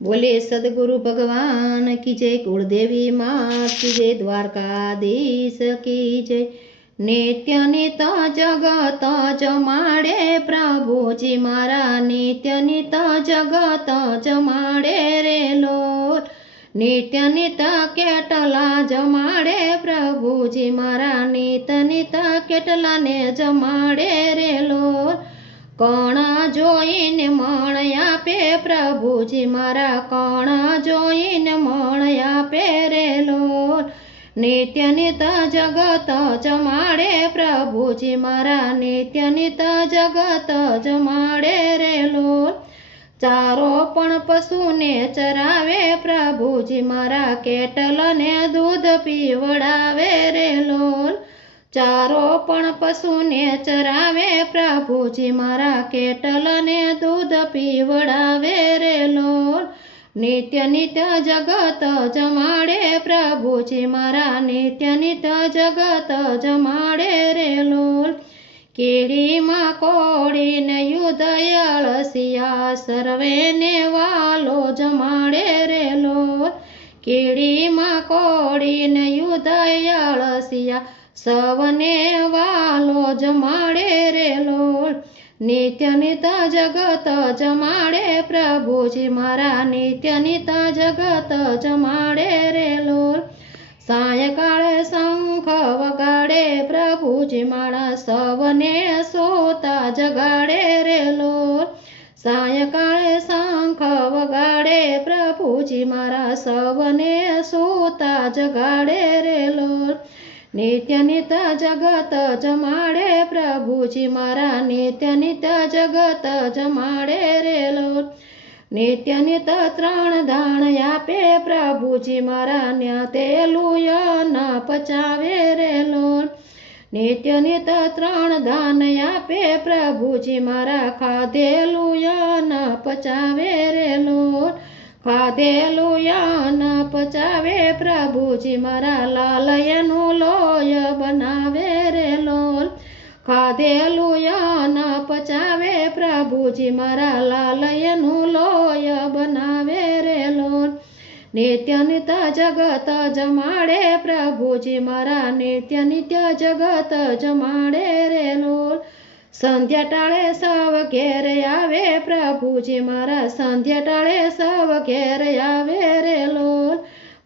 બોલે સદગુરુ ભગવાન કી જય, કુળદેવી માં કી જય, દ્વારકાધીશ કી જય. નિત્ય નિત જગત જમાડે પ્રભુજી મારા, નિત્ય નિત જગત જમાડે રે લોલ નિત્ય નિત કેટલા જમાડે પ્રભુજી મારા નિત નિત કેટલાને જમાડે રે લોલ કણા જોઈને મણ આપે પ્રભુજી મારા, કણા જોઈને મણ આપે રે લોલ. નિત્ય નિત જગત જમાડે પ્રભુજી મારા નિત્ય નિત જગત જમાડે રે લોલ. ચારો પણ પશુને ચરાવે પ્રભુજી મારા, કેટલને દૂધ પીવડાવે રે લોલ. ચારો પણ પશુને ચરાવે, પ્રભુજી મારા કેટલને દૂધ પીવડાવે રે લોલ. નિત્ય નિત્ય જગત જમાડે, પ્રભુજી મારા નિત્ય નિત્ય જગત જમાડે રે લોલ. કેડીમાં કોડીને યુદયળ અળસિયા, સર્વેને વાલો જમાડે રે લોલ. કેડીમાં કોડીને યુદયળ અળસિયા સવને વાલો જમાડે રે લોળ. નિત્ય નિત જગત જમાડે પ્રભુજી મારા. નિત્ય નિત જગત જમાડે રે લોલ સાયકાળે શંખ વગાડે પ્રભુજી મારા. સવને સોતા જગાડે રે લોલ સાયકાળે શંખ વગાડે પ્રભુજી મારા. સવને સોતા જગાડે રે લોલ નિત્ય નિત જગત જમાડે પ્રભુજી મારા, નિત્ય નિત જગત જમાડે રે લોલ નિત્ય નિત ત્રણ દાણ આપે પ્રભુજી મારા, ન્યા તેલું ન પચાવે રે લોલ નિત્ય નિત ત્રણ દાન આપે પ્રભુજી મારા ખાધેલું ન પચાવે રે લોલ ખાધેલું ન પચાવે પ્રભુજી મારા, લાલયનું લોલ ખાધેલું ન પચાવે પ્રભુજી મારા લાલયનું લોય બનાવે રે લોન. નિત્ય નિત જગત જમાડે પ્રભુજી મારા નિત્ય નિત્ય જગત જમાડે રે લોલ સંધ્યા ટાળે સવ ઘેર આવે પ્રભુજી મારા સંધ્યા ટાળે સવ ઘેર આવે રે લોલ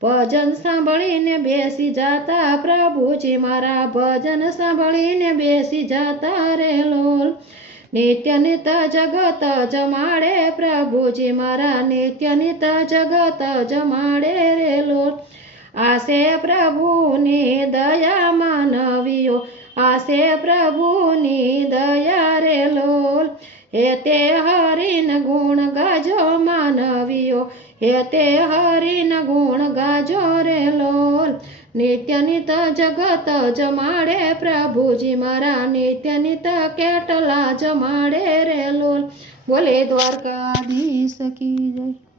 ભજન સાંભળીને બેસી જાતા પ્રભુજી મારા ભજન સાંભળીને બેસી જાતા રે લોલ. નિત્ય નિત જગત જમાડે પ્રભુજી મારા નિત્ય નિત જગત જમાડે રે લોલ. આશે પ્રભુની દયા માનવીઓ, આશે પ્રભુની દયા રે લોલ. હે તે હરિન ગુણ ગાજો માનવીઓ હે તે હરિન ગુણ ગાજો રે લોલ. નિત્ય નિત જગત જમાડે પ્રભુજી મારા. નિત્ય નિત કેટલા જમાડે રે લોલ. બોલે દ્વારકાધીશ કી જય.